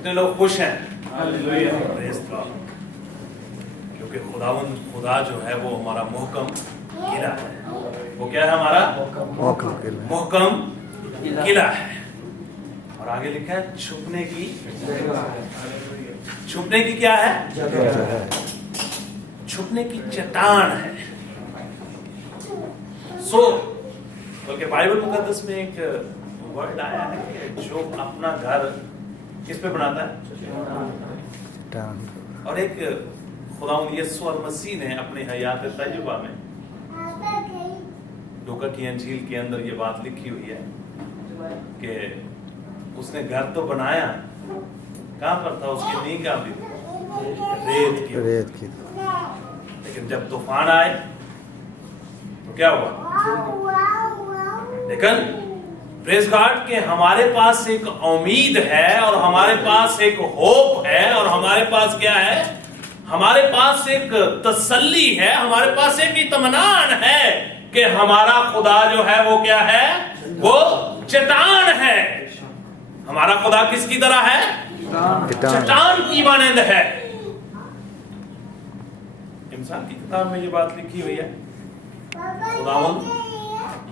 कितने लोग खुश हैं? क्योंकि खुदा जो है वो हमारा मुहकम किला है। वो क्या है? हमारा मुहकम किला है। और आगे लिखा है छुपने की क्या है? छुपने की चट्टान है। बल्कि बाइबल मुकद्दस में एक वर्ड आया है कि जो अपना घर किस पे बनाता है? और एक खुदावंद यीशु मसीह ने अपने हयात तजुर्बा में लूका की अंजील के अंदर ये बात लिखी हुई है कि उसने घर तो बनाया, कहां पर था? उसकी नींव कहां थी? रेत की। लेकिन जब तूफान आए तो क्या हुआ? लेकिन प्रेज गॉड के हमारे पास एक उम्मीद है और हमारे पास एक होप है और हमारे पास क्या है? हमारे पास एक तसल्ली है, हमारे पास एक इत्मीनान है कि हमारा खुदा जो है वो क्या है? वो चट्टान है। हमारा खुदा किसकी तरह है? चट्टान की मानंद है। इंसान की किताब में ये बात लिखी हुई है, खुदावंद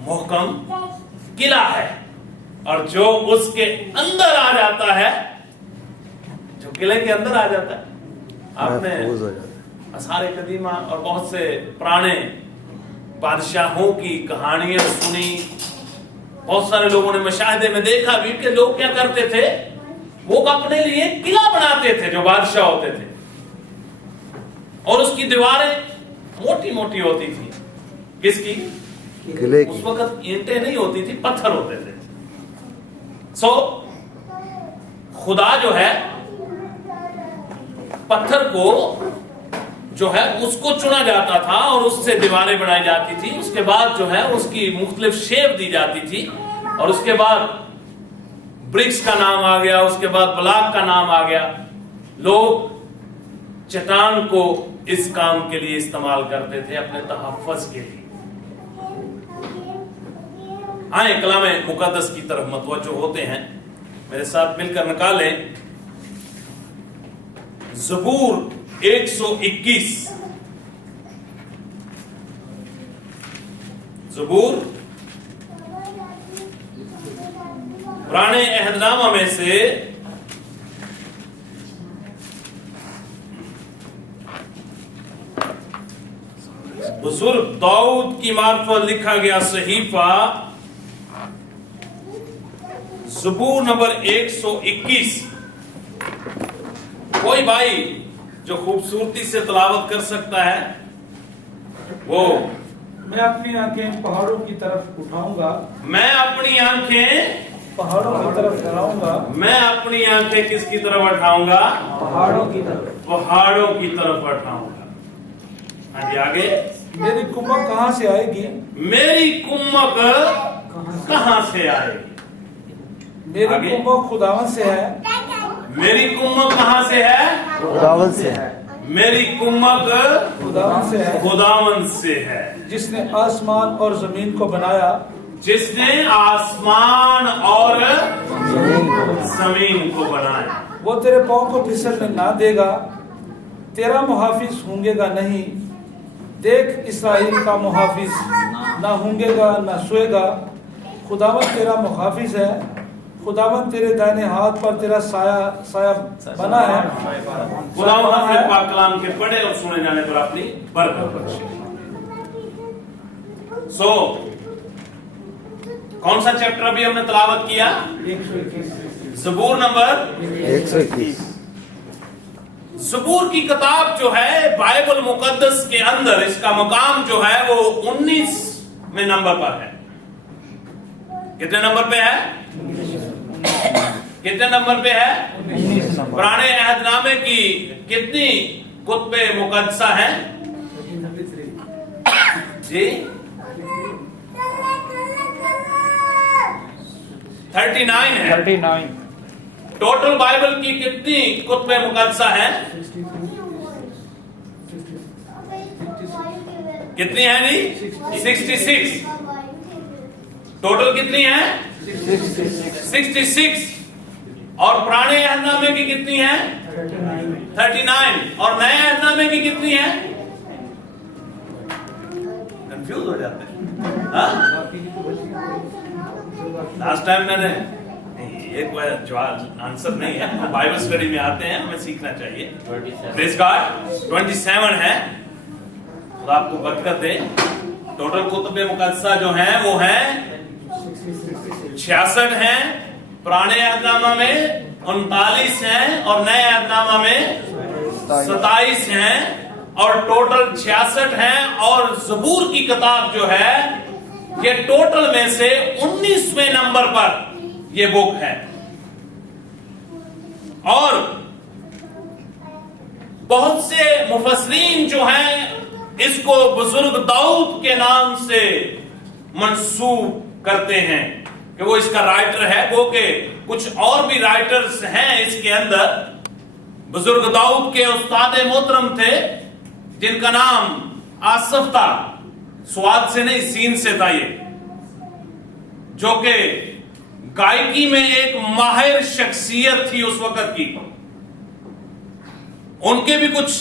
मुहकम किला है और जो उसके अंदर आ जाता है, जो किले के अंदर आ जाता है। आपने असारे कदीमा और बहुत से पुराने बादशाहों की कहानियां सुनी, बहुत सारे लोगों ने मुशाहिदे में देखा भी कि लोग क्या करते थे? वो अपने लिए किला बनाते थे जो बादशाह होते थे, और उसकी दीवारें मोटी मोटी होती थी। किसकी? किले की। उस वक्त ईंटें नहीं होती थी, पत्थर होते थे। खुदा जो है पत्थर को जो है उसको चुना जाता था और उससे दीवारें बनाई जाती थी। उसके बाद जो है उसकी मुख्तलिफ शेप दी जाती थी और उसके बाद ब्रिक्स का नाम आ गया, उसके बाद ब्लॉक का नाम आ गया। लोग चट्टान को इस काम के लिए इस्तेमाल करते थे, अपने तहफ़्फ़ुज़ के लिए। आए कलाम मुक़द्दस की तरफ मतवज्जो होते हैं, मेरे साथ मिलकर निकालें ज़बूर 121। ज़बूर पुराने अहदनामा में से बुजुर्ग दाऊद की मार्फत लिखा गया सहीफा ज़बूर नंबर 121। कोई भाई जो खूबसूरती से तिलावत कर सकता है वो। मैं अपनी आंखें पहाड़ों की तरफ उठाऊंगा, मैं अपनी आंखें पहाड़ों की तरफ उठाऊंगा। मैं अपनी आंखें किसकी तरफ उठाऊंगा? पहाड़ों की तरफ। पहाड़ों की तरफ उठाऊंगा। हाँ जी, आगे। मेरी कुम्मक कहाँ से आएगी? मेरी कुम्मक कहाँ से आएगी? मेरी कुम्मक खुदावंद से है। मेरी कुम्मक कहाँ से है? खुदावंद से है। मेरी कुम्मक खुदावंद से है। खुदावंद से है, जिसने आसमान और जमीन को बनाया। जिसने आसमान और जमीन को बनाया। वो तेरे पाँव को फिसलने ना देगा, तेरा मुहाफिज होंगेगा नहीं। देख, इसराइल का मुहाफिज ना होंगेगा ना सोएगा। खुदावंद तेरा मुहाफिज है, खुदावंद तेरे दाहिने हाथ पर तेरा साया बना है। खुदावंद अपने पाक कलाम के पढ़े और सुने जाने पर अपनी बरकत बख्शे। कौन सा चैप्टर अभी हमने तिलावत किया? ज़बूर नंबर 121। ज़बूर की किताब जो है बाइबल मुकद्दस के अंदर, इसका मुकाम जो है वो 19वें नंबर पर है। कितने नंबर पे है? कितने नंबर पे है? पुराने अहदनामे की कितनी कुतुबे मुकद्दसा हैं जी? 39 है। 39। टोटल बाइबल की कितनी कुतुबे मुकद्दसा हैं? कितनी है जी? 66। टोटल कितनी है? 66। और पुराने عہد نامے کی کتنی ہیں؟ 39. اور نئے عہد نامے کی کتنی ہیں؟ کنفیوز ہو جاتے ہیں. لاسٹ ٹائم میں نے یہ کوئی جواب آنسر نہیں ہے، ہم بائبل اسٹڈی میں آتے ہیں، ہمیں سیکھنا چاہیے. پریز گاڈ. 27 ہے. خدا آپ کو برکت دے. ٹوٹل کتب مقدسہ جو ہیں وہ ہیں 66 ہیں، پرانے عہد نامہ میں 39 ہیں اور نئے عہد نامہ میں 27 ہیں، اور ٹوٹل 66 ہیں. اور زبور کی کتاب جو ہے یہ ٹوٹل میں سے 19ویں نمبر پر یہ بک ہے. اور بہت سے مفسرین جو ہیں اس کو بزرگ داؤد کے نام سے منسوب کرتے ہیں کہ وہ اس کا رائٹر ہے. وہ کہ کچھ اور بھی رائٹرز ہیں اس کے اندر. بزرگ داؤد کے استاد محترم تھے جن کا نام آصف تھا، سواد سے نہیں سین سے تھا، یہ جو کہ گائکی میں ایک ماہر شخصیت تھی اس وقت کی. ان کے بھی کچھ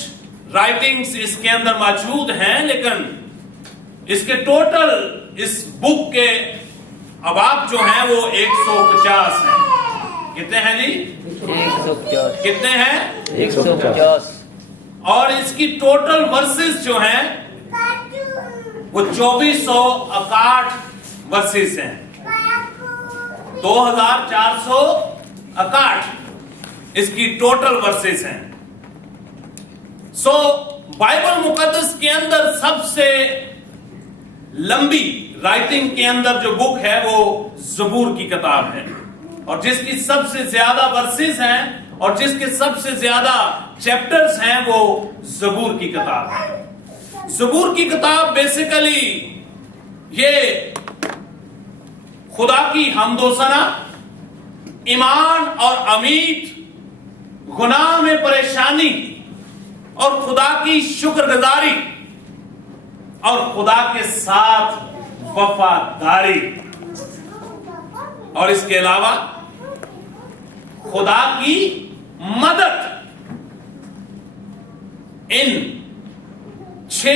رائٹنگز اس کے اندر موجود ہیں، لیکن اس کے ٹوٹل اس بک کے ابواب جو ہیں وہ 150 ہیں. کتنے ہیں جی؟ 150. کتنے ہیں؟ 150. اور اس کی ٹوٹل ورسز جو ہیں وہ 2461 ورسز ہیں. 2461 اس کی ٹوٹل ورسز ہیں. سو بائبل مقدس کے اندر سب سے لمبی رائٹنگ کے اندر جو بک ہے وہ زبور کی کتاب ہے، اور جس کی سب سے زیادہ ورسز ہیں اور جس کے سب سے زیادہ چیپٹرز ہیں وہ زبور کی کتاب ہے. زبور کی کتاب بیسیکلی یہ خدا کی حمد و ثنا، ایمان اور امید، گناہ میں پریشانی اور خدا کی شکر گزاری اور خدا کے ساتھ وفاداری، اور اس کے علاوہ خدا کی مدد، ان 6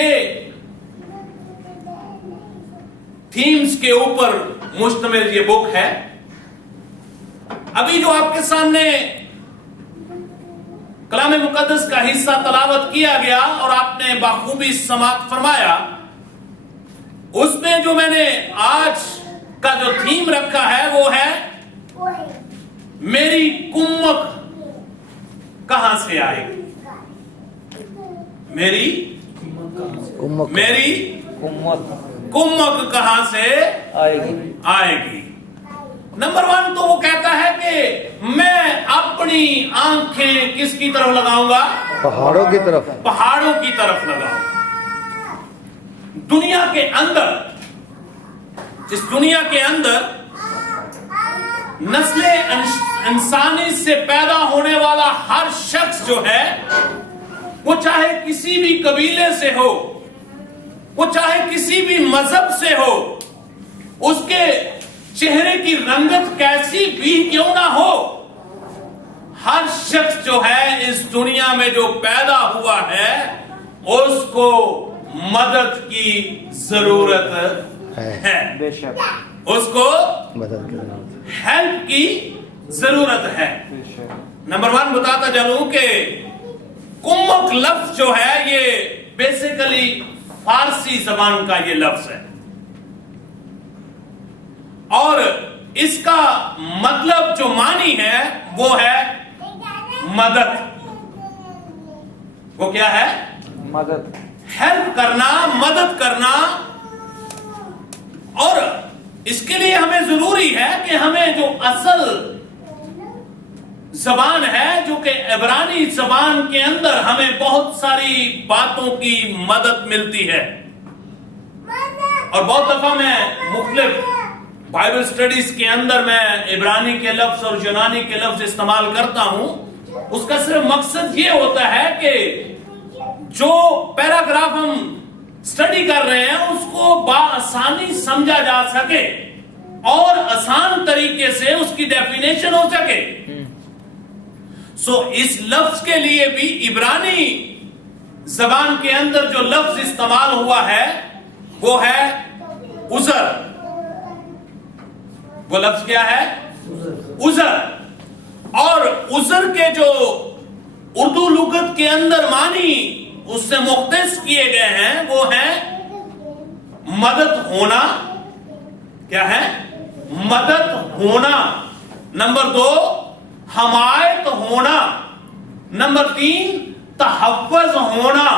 تھیمز کے اوپر مشتمل یہ بک ہے. ابھی جو آپ کے سامنے کلام مقدس کا حصہ تلاوت کیا گیا اور آپ نے بخوبی سماعت فرمایا، اس میں جو میں نے آج کا جو تھیم رکھا ہے وہ ہے میری کمک کہاں سے آئے گی. میری کمک کہاں سے آئے گی. نمبر 1 تو وہ کہتا ہے کہ میں اپنی آنکھیں کس کی طرف لگاؤں گا؟ پہاڑوں کی طرف. پہاڑوں کی طرف لگاؤں. دنیا کے اندر، اس دنیا کے اندر نسل انسانی سے پیدا ہونے والا ہر شخص جو ہے، وہ چاہے کسی بھی قبیلے سے ہو، وہ چاہے کسی بھی مذہب سے ہو، اس کے چہرے کی رنگت کیسی بھی کیوں نہ ہو، ہر شخص جو ہے اس دنیا میں جو پیدا ہوا ہے اس کو مدد کی ضرورت ہے. بے شک اس کو مدد کرنا. ہیلپ کی ضرورت ہے. نمبر 1 بتاتا چلوں کہ کمک لفظ جو ہے یہ بیسیکلی فارسی زبان کا یہ لفظ ہے، اور اس کا مطلب جو معنی ہے وہ ہے مدد. وہ کیا ہے؟ مدد. ہیلپ کرنا، مدد کرنا. اور اس کے لیے ہمیں ضروری ہے کہ ہمیں جو اصل زبان ہے، جو کہ عبرانی زبان کے اندر ہمیں بہت ساری باتوں کی مدد ملتی ہے. اور بہت دفعہ میں مختلف بائبل سٹڈیز کے اندر میں عبرانی کے لفظ اور یونانی کے لفظ استعمال کرتا ہوں. اس کا صرف مقصد یہ ہوتا ہے کہ جو پیراگراف ہم سٹڈی کر رہے ہیں اس کو بآسانی سمجھا جا سکے اور آسان طریقے سے اس کی ڈیفینیشن ہو سکے. सो इस लफ्ज के लिए भी इब्रानी जबान के अंदर जो लफ्ज इस्तेमाल हुआ है वो है उजर। वो लफ्ज क्या है? उजर। और उजर के जो उर्दू लुगत के अंदर मानी उससे मुख्तस किए गए हैं वो है मदद होना। क्या है? मदद होना। नंबर 2 हमायत होना। नंबर 3 तहफ़्फ़ुज़ होना।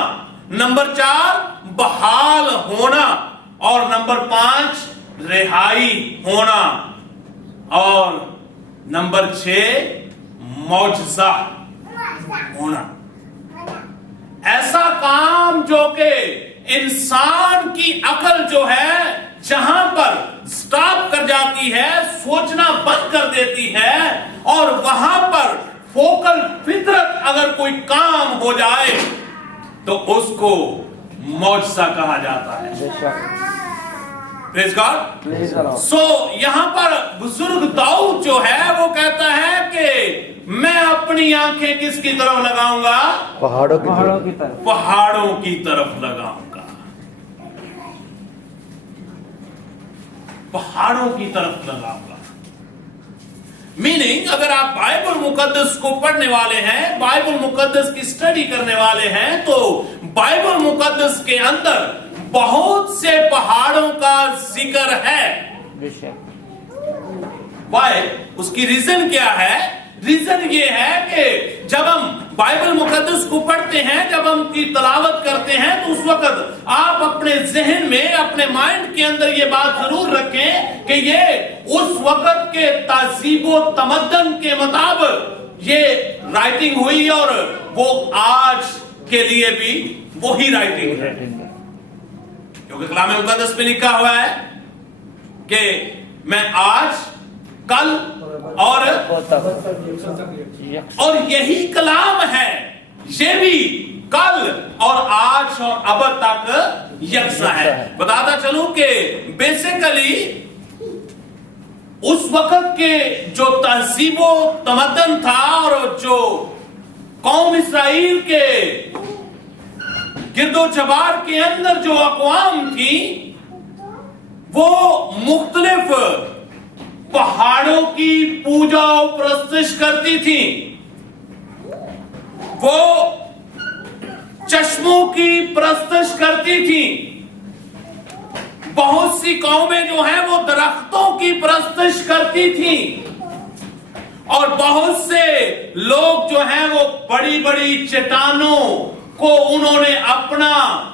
नंबर 4 बहाल होना। और नंबर 5 रिहाई होना। और नंबर 6 मौजज़ा होना। ऐसा काम जो कि इंसान की अकल जो है जहां पर स्टॉप कर जाती है, सोचना बंद कर देती है, और वहां पर फोकल फितरत अगर कोई काम हो जाए तो उसको मौजज़ा कहा जाता है। Praise God. सो यहां पर बुजुर्ग दाऊद जो है वो कहता है कि मैं अपनी आंखें किसकी तरफ लगाऊंगा? पहाड़ों की तरफ। पहाड़ों की तरफ लगाऊंगा। पहाड़ों की तरफ लगाऊंगा। मीनिंग अगर आप बाइबल मुकद्दस को पढ़ने वाले हैं, बाइबल मुकद्दस की स्टडी करने वाले हैं, तो बाइबल मुकद्दस के अंदर बहुत से पहाड़ों का जिक्र है। वाई? उसकी रीजन क्या है? रीजन ये है कि जब हम बाइबल मुकद्दस को पढ़ते हैं, जब हम की तलावत करते हैं, तो उस वक्त आप अपने जहन में, अपने माइंड के अंदर ये बात जरूर रखें कि ये उस वक्त के तहजीबो तमद्दन के मुताबिक ये राइटिंग हुई और वो आज के लिए भी वही राइटिंग है। क्योंकि कलाम मुकद्दस में लिखा हुआ है कि मैं आज, कल और यही कलाम है, ये भी कल और आज और अब तक यकसा है। बताता चलूं कि बेसिकली उस वक्त के जो तहजीबो तमद्दन था और जो कौम इसराइल के गिरदो जबार के अंदर जो अक़वाम थी वो मुख्तलिफ पहाड़ों की पूजा और प्रस्तुत करती थी। वो चश्मों की प्रस्तुत करती थी। बहुत सी कौमें जो हैं वो दरख्तों की प्रस्तुत करती थी। और बहुत से लोग जो हैं वो बड़ी बड़ी चट्टानों को उन्होंने अपना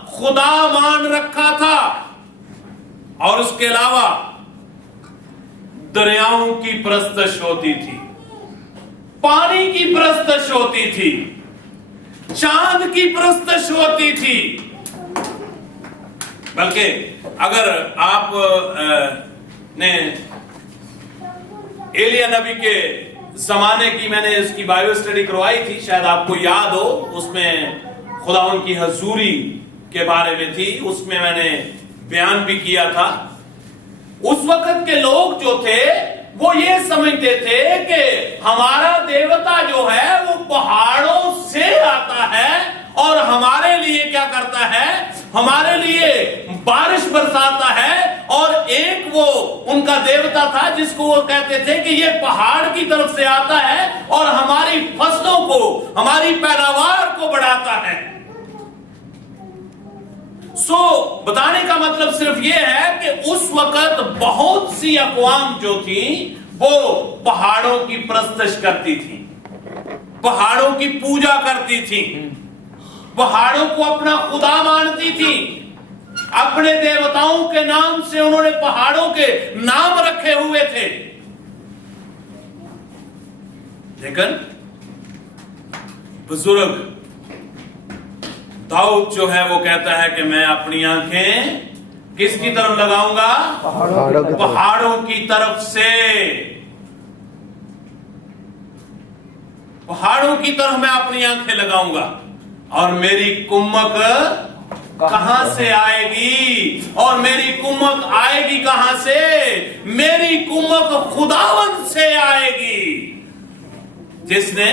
खुदा मान रखा था। और उसके अलावा दरियाओं की प्रस्तुत होती थी, पानी की प्रस्तुत होती थी, चांद की प्रस्तुत होती थी। बल्कि अगर आप ने एलिया नबी के जमाने की मैंने इसकी बाइबल स्टडी करवाई थी, शायद आपको याद हो, उसमें खुदावंद की हजूरी के बारे में थी, उसमें मैंने बयान भी किया था। उस वक्त के लोग जो थे वो ये समझते थे कि हमारा देवता जो है वो पहाड़ों से आता है और हमारे लिए क्या करता है? हमारे लिए बारिश बरसाता है। और एक वो उनका देवता था जिसको वो कहते थे कि ये पहाड़ की तरफ से आता है और हमारी फसलों को, हमारी पैदावार को बढ़ाता है। बताने का मतलब सिर्फ ये है कि उस वक्त बहुत सी अक़वाम जो थी वो पहाड़ों की प्रस्तुत करती थी, पहाड़ों की पूजा करती थी, पहाड़ों को अपना खुदा मानती थी। अपने देवताओं के नाम से उन्होंने पहाड़ों के नाम रखे हुए थे। लेकिन बुजुर्ग दाऊद जो है वो कहता है कि मैं अपनी आंखें किसकी तरफ लगाऊंगा? पहाड़ों की तरफ से। पहाड़ों की तरफ मैं अपनी आंखें लगाऊंगा। और मेरी कुम्मक कहां से आएगी? और मेरी कुम्मक आएगी कहां से? मेरी कुम्मक खुदावंद से आएगी जिसने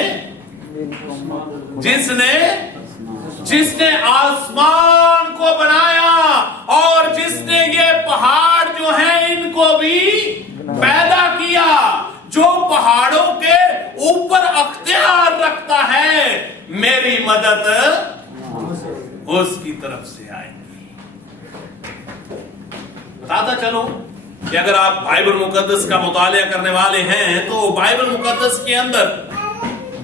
जिसने आसमान को बनाया और जिसने ये पहाड़ जो है इनको भी पैदा किया, जो पहाड़ों के ऊपर अख्तियार रखता है, मेरी मदद उसकी तरफ से आएगी। बताता चलो कि अगर आप बाइबल मुकद्दस का मुतालिया करने वाले हैं तो बाइबल मुकद्दस के अंदर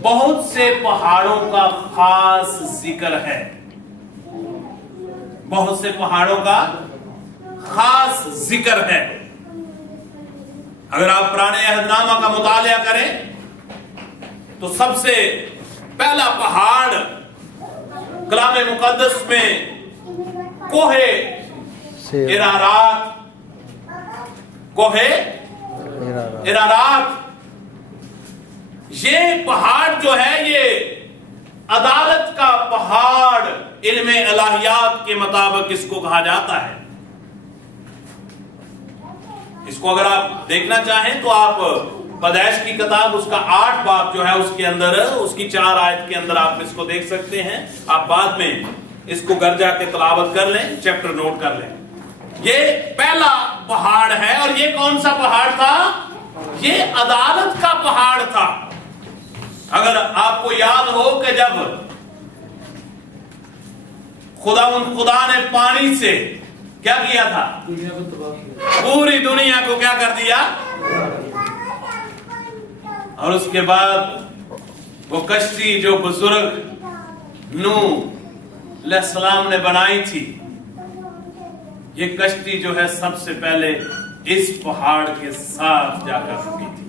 बहुत से पहाड़ों का खास जिक्र है। बहुत से पहाड़ों का खास जिक्र है। अगर आप पुराने अहदनामा का मुतालिया करें तो सबसे पहला पहाड़ कलाम मुकद्दस में कोहे इरारात, कोहे इरारात, ये पहाड़ जो है ये अदालत का पहाड़ इल्मे इलाहियात के मुताबिक इसको कहा जाता है। इसको अगर आप देखना चाहें तो आप पैदाइश की किताब उसका 8 बाब जो है उसके अंदर उसकी 4 आयत के अंदर आप इसको देख सकते हैं। आप बाद में इसको घर जाके तलावत कर लें, चैप्टर नोट कर लें। ये पहला पहाड़ है और ये कौन सा पहाड़ था? ये अदालत का पहाड़ था। अगर आपको याद हो कि जब खुदा ने पानी से क्या किया था? पूरी दुनिया को क्या कर दिया? और उसके बाद वो कश्ती जो बुजुर्ग नूह अलैहिस्सलाम ने बनाई थी, ये कश्ती जो है सबसे पहले इस पहाड़ के साथ जाकर रुकी थी।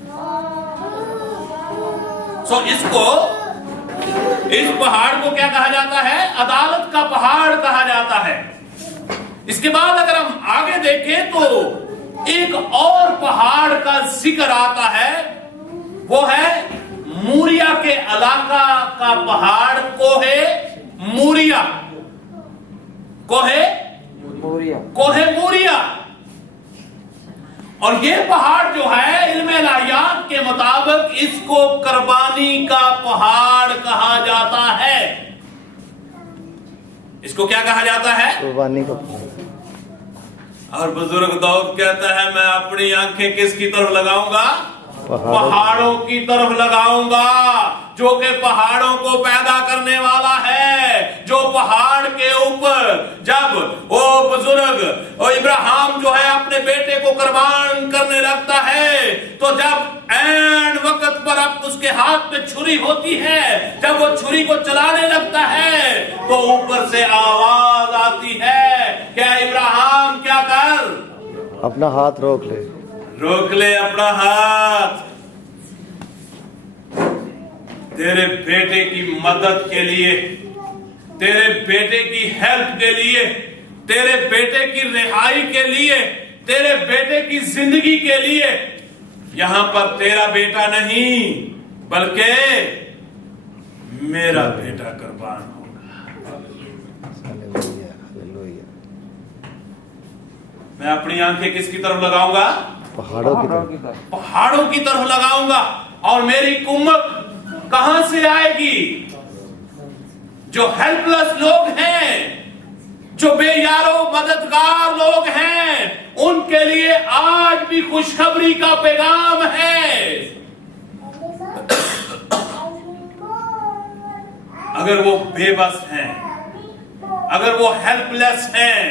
इस पहाड़ को क्या कहा जाता है? अदालत का पहाड़ कहा जाता है। इसके बाद अगर हम आगे देखें तो एक और पहाड़ का जिक्र आता है, वो है मूरिया के इलाका का पहाड़, कोहे मूरिया, कोहे मूरिया। और ये पहाड़ जो है इल्मे इलाहियात के मुताबिक इसको कुर्बानी का पहाड़ कहा जाता है। इसको क्या कहा जाता है? कुर्बानी का पहाड़। और बुजुर्ग दाऊद कहता है मैं अपनी आंखें किसकी तरफ लगाऊंगा? पहाड़ों की तरफ लगाऊंगा, जो कि पहाड़ों को पैदा करने वाला है। जो पहाड़ के ऊपर जब वो बुजुर्ग और इब्राहिम जो है अपने बेटे को कुर्बान करने लगता है, तो जब ऐन वक्त पर अब उसके हाथ में छुरी होती है, जब वो छुरी को चलाने लगता है तो ऊपर से आवाज आती है, क्या इब्राहिम क्या कर? अपना हाथ रोक ले, रोक ले अपना हाथ। तेरे बेटे की मदद के लिए, तेरे बेटे की हेल्प के लिए, तेरे बेटे की रिहाई के लिए, तेरे बेटे की जिंदगी के लिए यहां पर तेरा बेटा नहीं बल्कि मेरा बेटा कुर्बान होगा। मैं अपनी आंखें किसकी तरफ लगाऊंगा? पहाड़ों की तरफ। पहाड़ों की तरफ लगाऊंगा। और मेरी कुम्मत कहां से आएगी? जो हेल्पलेस लोग हैं, जो बेयारो मददगार लोग हैं, उनके लिए आज भी खुशखबरी का पैगाम है। अगर वो बेबस हैं, अगर वो हेल्पलेस हैं,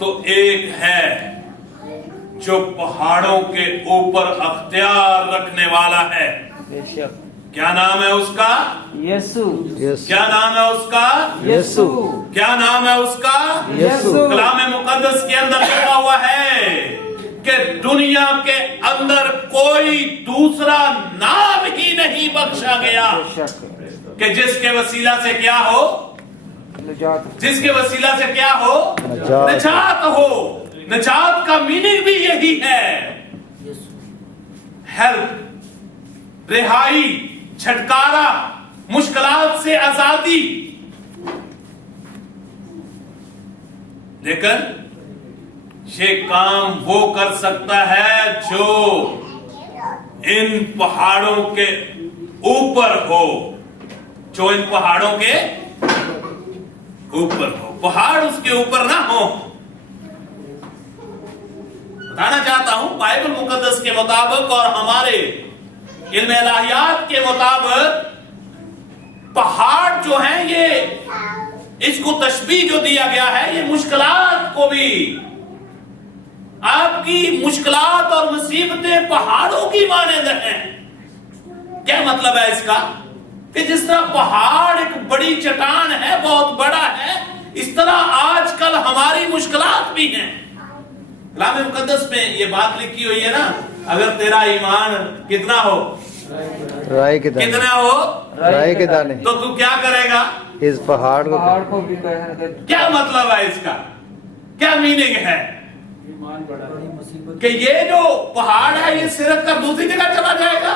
तो एक है जो पहाड़ों के ऊपर अख्तियार रखने वाला है। क्या नाम है उसका? यीशु। क्या नाम है उसका? यीशु। क्या नाम है उसका? यीशु। कलाम मुकद्दस के अंदर लिखा हुआ है कि दुनिया के अंदर कोई दूसरा नाम ही नहीं बख्शा गया कि जिसके वसीला से क्या हो? जिसके वसीला से क्या हो? निजात हो। निजात का मीनिंग भी यही है, हेल्प, रिहाई, छुटकारा, मुश्किलात से आजादी। लेकिन ये काम वो कर सकता है जो इन पहाड़ों के ऊपर हो, जो इन पहाड़ों के ऊपर हो, पहाड़ उसके ऊपर ना हो। बताना चाहता हूं बाइबल मुकद्दस के मुताबिक और हमारे इल्म इलाहियात के मुताबिक पहाड़ जो है ये, इसको तशबीह जो दिया गया है, ये मुश्किलात को भी, आपकी मुश्किलात और मुसीबतें पहाड़ों की मानद हैं। क्या मतलब है इसका? कि जिस तरह पहाड़ एक बड़ी चट्टान है, बहुत बड़ा है, इस तरह आजकल हमारी मुश्किलात भी हैं। कलाम मुकद्दस में ये बात लिखी हुई है ना, अगर तेरा ईमान कितना हो, राई के दाने, कितना हो, राई के दाने, तो तू क्या करेगा? इस पहाड़ को भी क्या मतलब है इसका? क्या मीनिंग है? कि ये जो पहाड़ है ये सिरक कर दूसरी जगह चला जाएगा।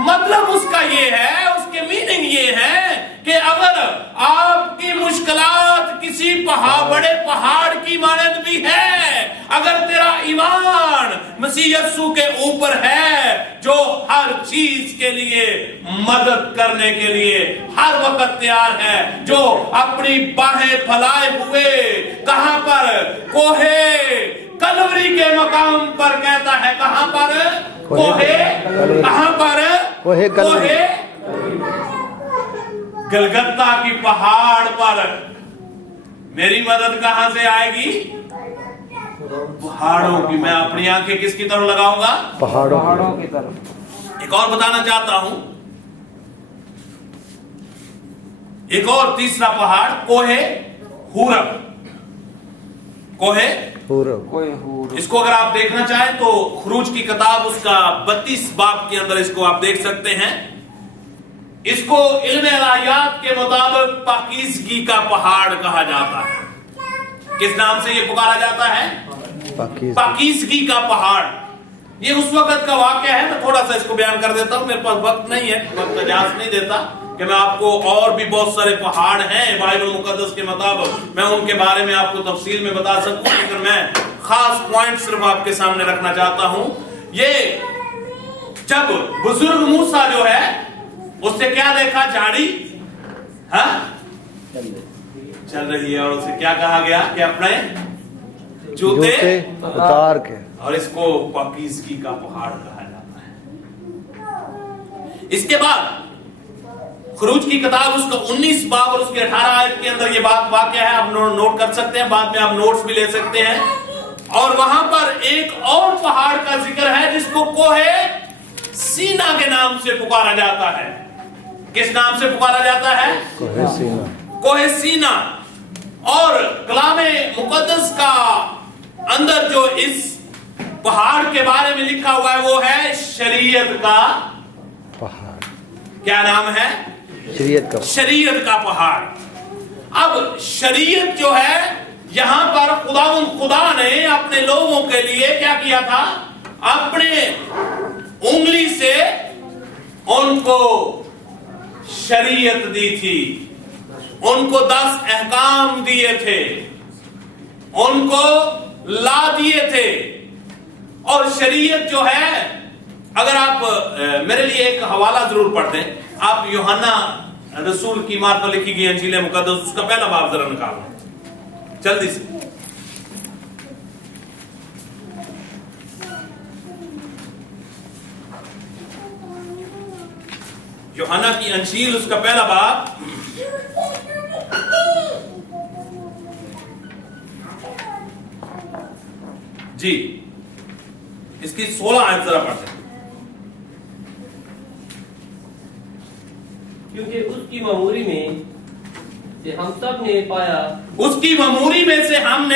मतलब उसका ये है, उसके मीनिंग ये है कि अगर आपकी मुश्किलात किसी बड़े पहाड़ की मानद भी है, अगर तेरा ईमान मसीह यीशु के ऊपर है, जो हर चीज के लिए मदद करने के लिए हर वक्त तैयार है, जो अपनी बाहें फैलाए हुए कहां पर, कोहे कलवरी के मकाम पर कहता है, कहां पर, कोहे, कहां पर, कोहे कोहे गलगत्ता की पहाड़ पर। मेरी मदद कहां से आएगी? पहाड़ों की। मैं अपनी आंखें किसकी तरफ लगाऊंगा? पहाड़ों की तरफ। एक और बताना चाहता हूं, एक और तीसरा पहाड़ कोहे हुरब, कोहे पूरब। इसको अगर आप देखना चाहें तो खुरूज की किताब उसका 32 बाब के अंदर इसको आप देख सकते हैं। इसको इल्म इलाहियात के मुताबिक पाकीज़गी का पहाड़ कहा जाता है। किस नाम से ये पुकारा जाता है? पाकीज़गी का पहाड़। ये उस वक्त का वाकया है। मैं थोड़ा सा इसको बयान कर देता हूं, मेरे पास वक्त नहीं है, वक्त इजाजत नहीं देता कि मैं आपको, और भी बहुत सारे पहाड़ हैं बाइबल मुकद्दस के मुताबिक, मैं उनके बारे में आपको तफसील में बता सकूं, लेकिन मैं खास पॉइंट सिर्फ आपके सामने रखना चाहता हूं। ये जब बुजुर्ग मूसा जो है, उससे क्या देखा? झाड़ी चल रही है, और उसे क्या कहा गया कि अपने जूते उतार के, और इसको पाकीज़गी का पहाड़ कहा जाता है। इसके बाद खुरूज की किताब उसका 19 बाब और उसके 18 आयत के अंदर ये बात वाकया है, आप नोट कर सकते हैं, बाद में आप नोट्स भी ले सकते हैं। और वहां पर एक और पहाड़ का जिक्र है जिसको कोहे सीना के नाम से पुकारा जाता है। किस नाम से पुकारा जाता है? कोहे सीना। कोहे सीना। और कलामे मुकद्दस का अंदर जो इस पहाड़ के बारे में लिखा हुआ है वो है शरीयत का पहाड़। क्या नाम है? शरीयत का पहाड़। अब शरीयत जो है, यहां पर खुदा ने अपने लोगों के लिए क्या किया था? अपने उंगली से उनको शरीयत दी थी, उनको 10 अहकाम दिए थे, उनको ला दिए थे। और शरीयत जो है, अगर आप मेरे लिए एक हवाला जरूर पढ़ दें, आप यूहन्ना रसूल की मार्फत लिखी गई इंजील मुकद्दस उसका पहला बाब जरा निकालो जल्दी से। यूहन्ना की इंजील उसका पहला बाब, जी इसकी 16 आयत जरा पढ़ते हैं। क्योंकि उसकी ममूरी में से हम सब ने पाया, उसकी ममूरी में से हम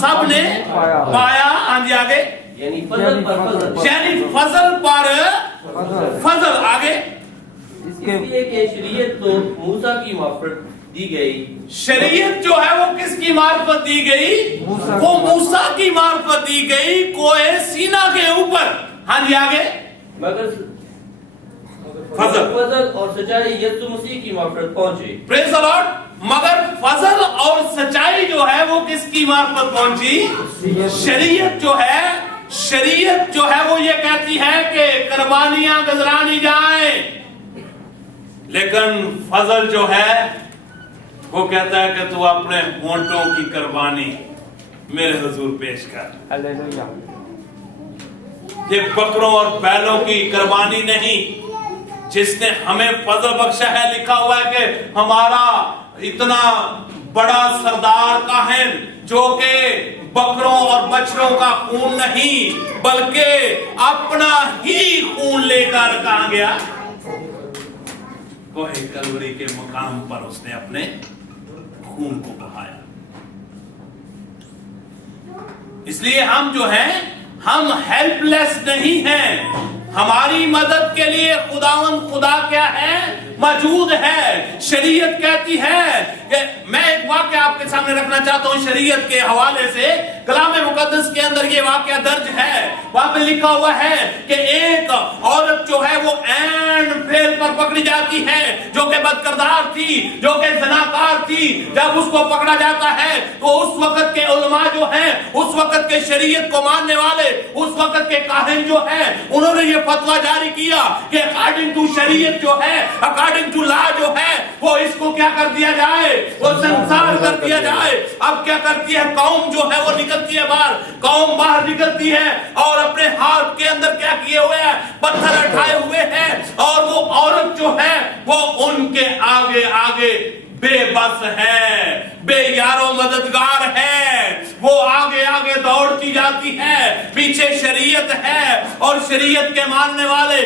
सब ने पाया। हाँ जी आगे, यानी फजल पर फजल, यानी फजल पर फजल। आगे, इसलिए कि शरीयत तो मूसा की मार्फत दी गई। शरीयत जो है वो किसकी मार्फत दी गई? वो मूसा की मार्फत दी गई, कोहे सीना के ऊपर। हाँ जी आगे, मगर फजल और सच्चाई यीशु मसीह की मार्फत पहुंची। Praise the Lord. मगर फजल और सच्चाई जो है वो किसकी मार्फत पहुंची? शरीयत जो है वो ये कहती है कि कुर्बानियां गुजरानी जाए, लेकिन फजल जो है वो कहता है कि तू अपने होंठों की कुर्बानी मेरे हुजूर पेश कर। हालेलुया। ये बकरों और बैलों की कुर्बानी नहीं, जिसने हमें फजल बख्शा है। लिखा हुआ है कि हमारा इतना बड़ा सरदार काहिन जो कि बकरों और बछड़ों का खून नहीं बल्कि अपना ही खून लेकर कहां गया, कोहे कलवरी के मुकाम पर उसने अपने खून को बहाया। इसलिए हम जो हैं, हम हेल्पलेस नहीं हैं। हमारी मदद के लिए खुदा क्या है, मौजूद है। शरीयत कहती है कि मैं एक वाक्य आपके सामने रखना चाहता हूं शरीयत के हवाले से। कलाम मुकद्दस के अंदर ये वाक्य दर्ज है। वहां पे लिखा हुआ है कि एक औरत जो है वो ऐन फेल पर पकड़ी जाती है, जो कि बदकिरदार थी, जो कि ज़नाकार थी। जब उसको पकड़ा जाता है तो उस वक्त के उलमा जो है, उस वक्त के शरीयत को मानने वाले, उस वक्त के काहिन जो है, उन्होंने ये फतवा जारी किया कि अकॉर्डिंग टू शरीयत जो है, अकॉर्डिंग टू लॉ जो है, वो इसको क्या कर दिया जाए, वो संसार कर दिया जाए। अब क्या करती है कौम जो है, वो निकलती है बाहर, कौम बाहर निकलती है और अपने हाथ के अंदर क्या किए हुए हैं, पत्थर उठाए हुए हैं। और वो औरत जो है वो उनके आगे आगे बेबस है, बेयारो मददगार है। वो आगे आगे दौड़ती जाती है, पीछे शरीयत है और शरीयत के मानने वाले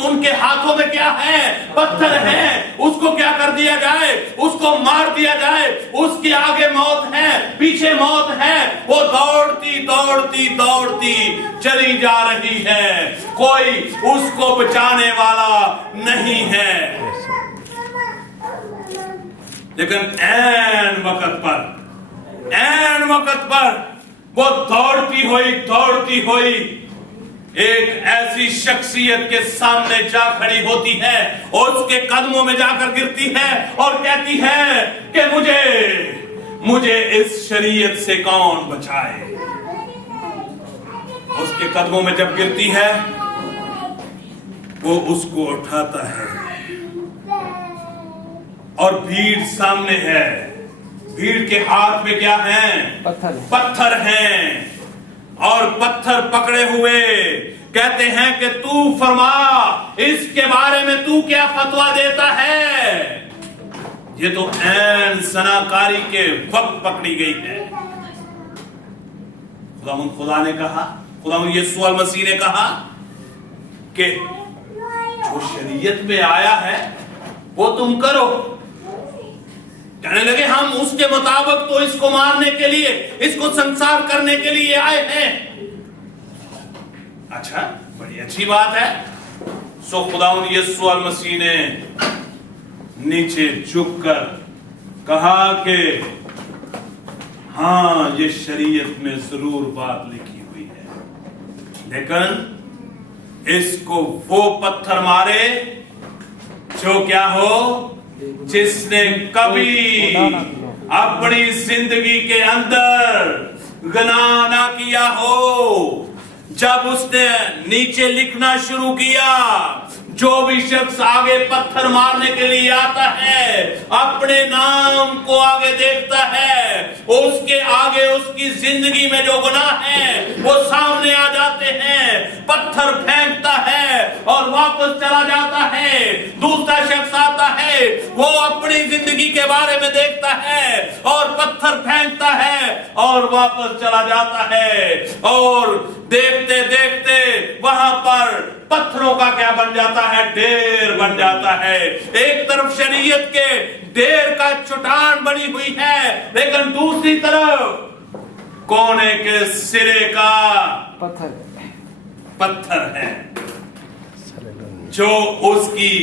उनके हाथों में क्या है, पत्थर है। उसको क्या कर दिया जाए, उसको मार दिया जाए। उसके आगे मौत है, पीछे मौत है। वो दौड़ती दौड़ती दौड़ती चली जा रही है, कोई उसको बचाने वाला नहीं है। लेकिन ऐन वक्त पर वो दौड़ती हुई एक ऐसी शख्सियत के सामने जा खड़ी होती है और उसके कदमों में जाकर गिरती है और कहती है कि मुझे इस शरीयत से कौन बचाए। उसके कदमों में जब गिरती है वो उसको उठाता है और भीड़ सामने है। भीड़ के हाथ में क्या है, पत्थर हैं और पत्थर पकड़े हुए कहते हैं कि तू फरमा, इसके बारे में तू क्या फतवा देता है। ये तो ऐन सनाकारी के वक्त पकड़ी गई है। खुदा ने कहा, खुदा यीशु अल मसीह ने कहा कि जो शरीयत पे आया है वो तुम करो। कहने लगे हम उसके मुताबिक तो इसको मारने के लिए, इसको संसार करने के लिए आए हैं। अच्छा, बड़ी अच्छी बात है। सो खुदावंद यीशु अल मसीह ने नीचे झुककर कहा कि हाँ, ये शरीयत में जरूर बात लिखी हुई है, लेकिन इसको वो पत्थर मारे जो क्या हो, जिसने कभी अपनी जिंदगी के अंदर गुनाह ना किया हो। जब उसने नीचे लिखना शुरू किया, जो भी शख्स आगे पत्थर मारने के लिए आता है, अपने नाम को आगे देखता है, उसके आगे उसकी जिंदगी में जो गुनाह है वो सामने आ जाते हैं। पत्थर फेंकता है और वापस चला जाता है। दूसरा शख्स आता है, वो अपनी जिंदगी के बारे में देखता है और पत्थर फेंकता है और वापस चला जाता है। और देखते देखते वहां पर पत्थरों का क्या बन जाता है, ढेर बन जाता है। एक तरफ शरीयत के ढेर का चट्टान बनी हुई है, लेकिन दूसरी तरफ कोने के सिरे का पत्थर है जो उसकी